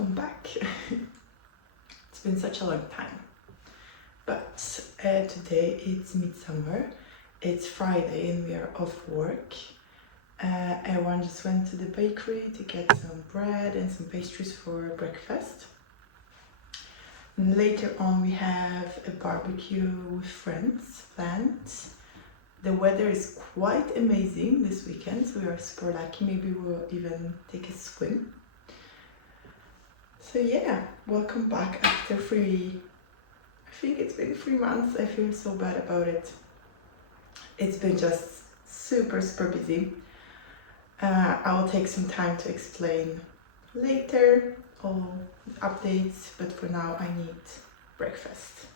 welcome back. It's been such a long time, but today it's Midsummer. It's Friday and we are off work. Everyone just went to the bakery to get some bread and some pastries for breakfast. And later on we have a barbecue with friends planned. The weather is quite amazing this weekend, so we are super lucky. Maybe we'll even take a swim. So yeah, welcome back after I think it's been 3 months. I feel so bad about it. It's been just super busy. I will take some time to explain later all updates, but for now I need breakfast.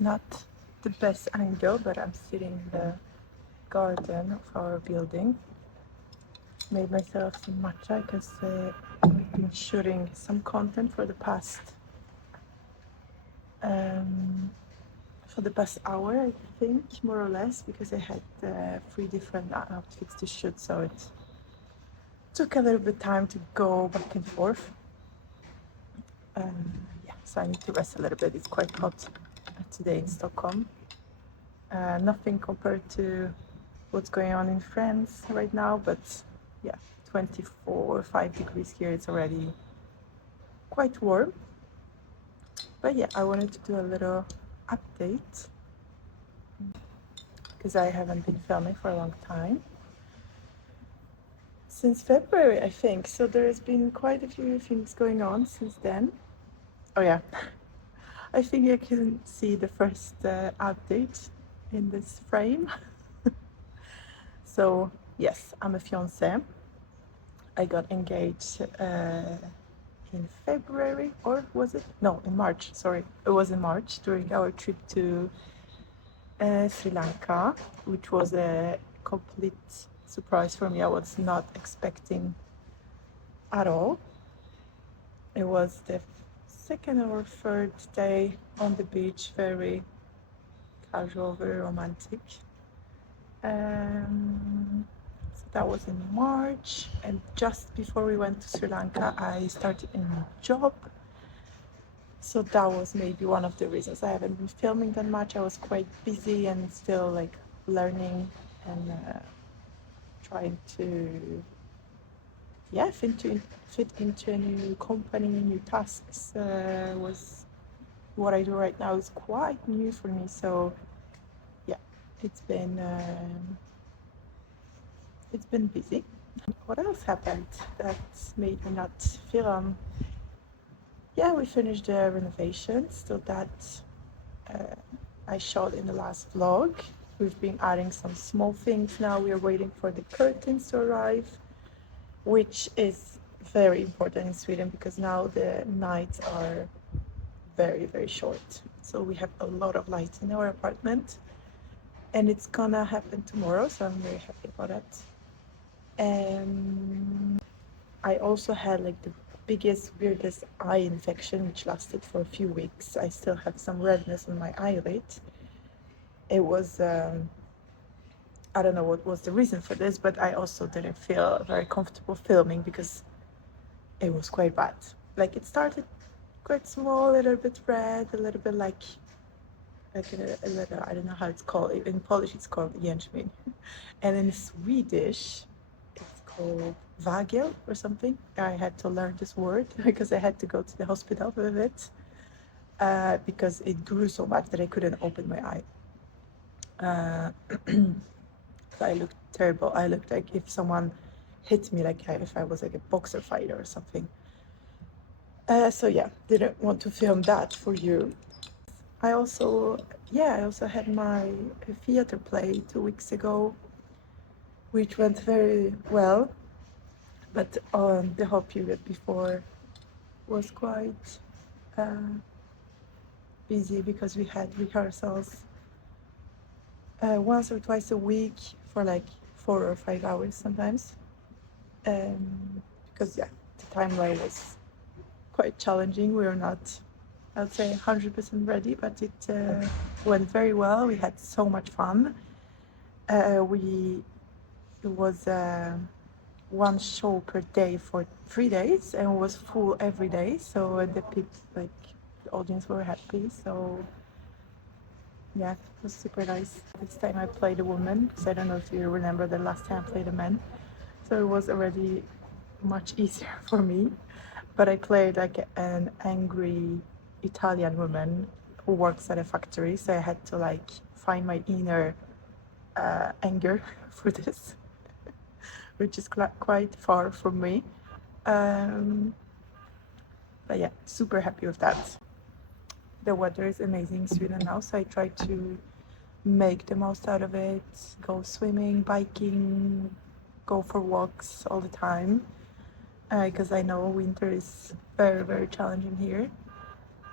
It's not the best angle, but I'm sitting in the garden of our building. Made myself some matcha because I've been shooting some content for the past hour, I think, more or less, because I had 3 different outfits to shoot, so it took a little bit time to go back and forth. Yeah, so I need to rest a little bit. It's quite hot today in Stockholm. Nothing compared to what's going on in France right now, but yeah, 24-5 degrees here. It's already quite warm. But yeah, I wanted to do a little update because I haven't been filming for a long time. Since February, I think. So there's been quite a few things going on since then. Oh yeah, I think you can see the first update in this frame. So yes, I'm a fiancé. I got engaged in February, or was it? No, in March, sorry. It was in March during our trip to Sri Lanka, which was a complete surprise for me. I was not expecting at all. It was the second or third day on the beach, very casual, very romantic. So that was in March, and just before we went to Sri Lanka, I started a new job. So that was maybe one of the reasons I haven't been filming that much. I was quite busy and still like learning and trying to fit into a new company, new tasks. Was what I do right now is quite new for me. So yeah, it's been busy. What else happened that made me not film? Yeah, we finished the renovations, so that I shot in the last vlog. We've been adding some small things now. We are waiting for the curtains to arrive, which is very important in Sweden because now the nights are very, very short. So we have a lot of light in our apartment, and it's gonna happen tomorrow, so I'm very happy about that. And I also had like the biggest, weirdest eye infection, which lasted for a few weeks. I still have some redness on my eyelid. It was, I don't know what was the reason for this, but I also didn't feel very comfortable filming because it was quite bad. Like it started quite small, a little bit red, a little bit like a little, I don't know how it's called. In Polish, it's called jęczmień. And in Swedish, it's called vagel or something. I had to learn this word because I had to go to the hospital with it because it grew so much that I couldn't open my eye. So I looked terrible. I looked like if someone hit me, like if I was like a boxer fighter or something. So yeah, didn't want to film that for you. I also had my theater play 2 weeks ago, which went very well, but the whole period before was quite busy because we had rehearsals once or twice a week for like 4 or 5 hours sometimes. Because yeah, the timeline was quite challenging. We were not, I would say, 100% ready, but it went very well. We had so much fun. It was one show per day for 3 days, and it was full every day. So the audience were happy. So yeah, it was super nice. This time I played a woman because I don't know if you remember the last time I played a man. So it was already much easier for me. But I played like an angry Italian woman who works at a factory. So I had to like find my inner anger for this, which is quite far from me. But yeah, super happy with that. The weather is amazing in Sweden now, so I try to make the most out of it, go swimming, biking, go for walks all the time, because I know winter is very, very challenging here.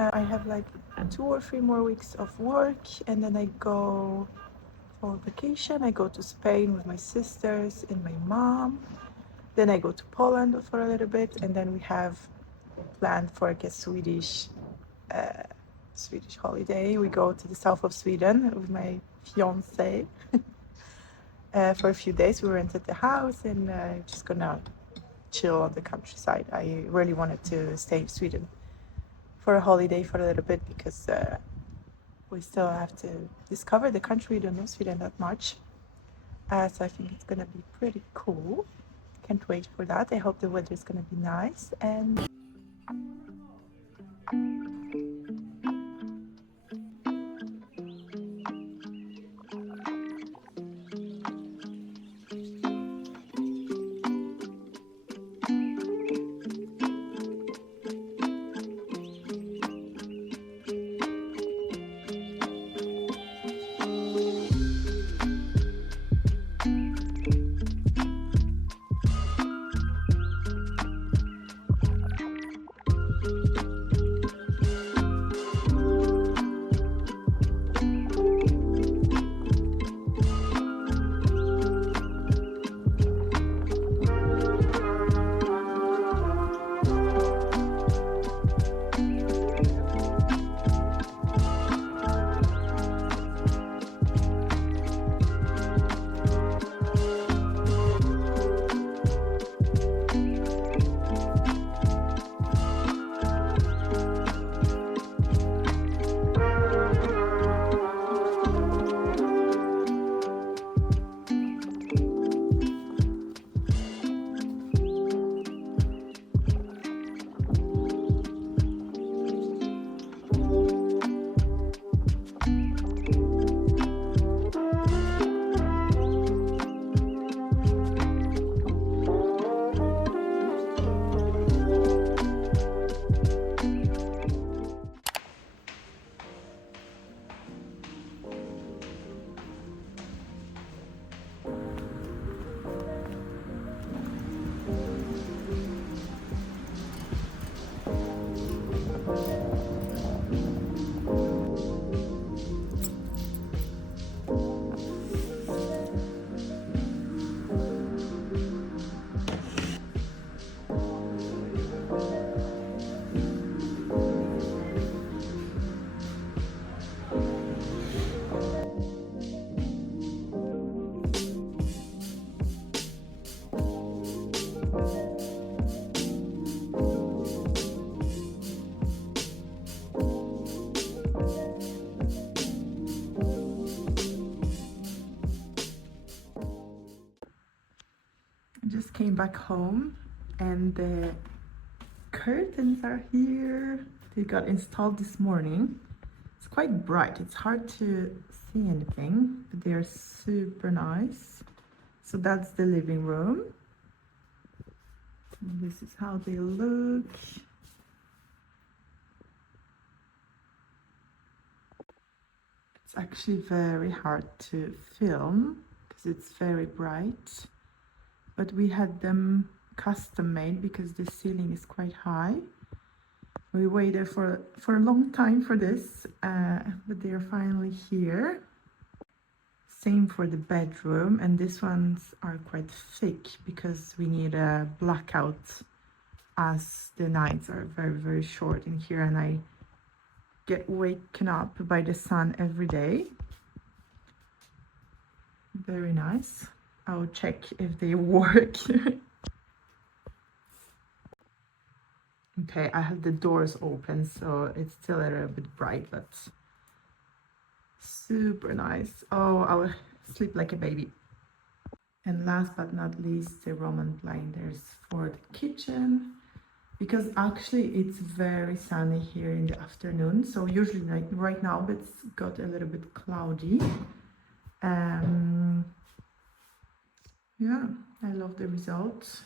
I have like 2 or 3 more weeks of work, and then I go for vacation. I go to Spain with my sisters and my mom. Then I go to Poland for a little bit, and then we have planned for like a uh, Swedish holiday. We go to the south of Sweden with my fiance for a few days. We rented the house and just gonna chill on the countryside. I really wanted to stay in Sweden for a holiday for a little bit because we still have to discover the country. We don't know Sweden that much. So I think it's gonna be pretty cool. Can't wait for that. I hope the weather is gonna be nice. And I just came back home and the curtains are here. They got installed this morning. It's quite bright. It's hard to see anything, but they are super nice. So that's the living room. And this is how they look. It's actually very hard to film because it's very bright. But we had them custom made because the ceiling is quite high. We waited for a long time for this, but they are finally here. Same for the bedroom, and these ones are quite thick because we need a blackout as the nights are very short in here, and I get waken up by the sun every day. Very nice. I'll check if they work. Okay, I have the doors open, so it's still a little bit bright, but super nice. Oh, I will sleep like a baby. And last but not least, the Roman blinders for the kitchen, because actually it's very sunny here in the afternoon. So usually like right now, but it's got a little bit cloudy. Yeah, I love the results.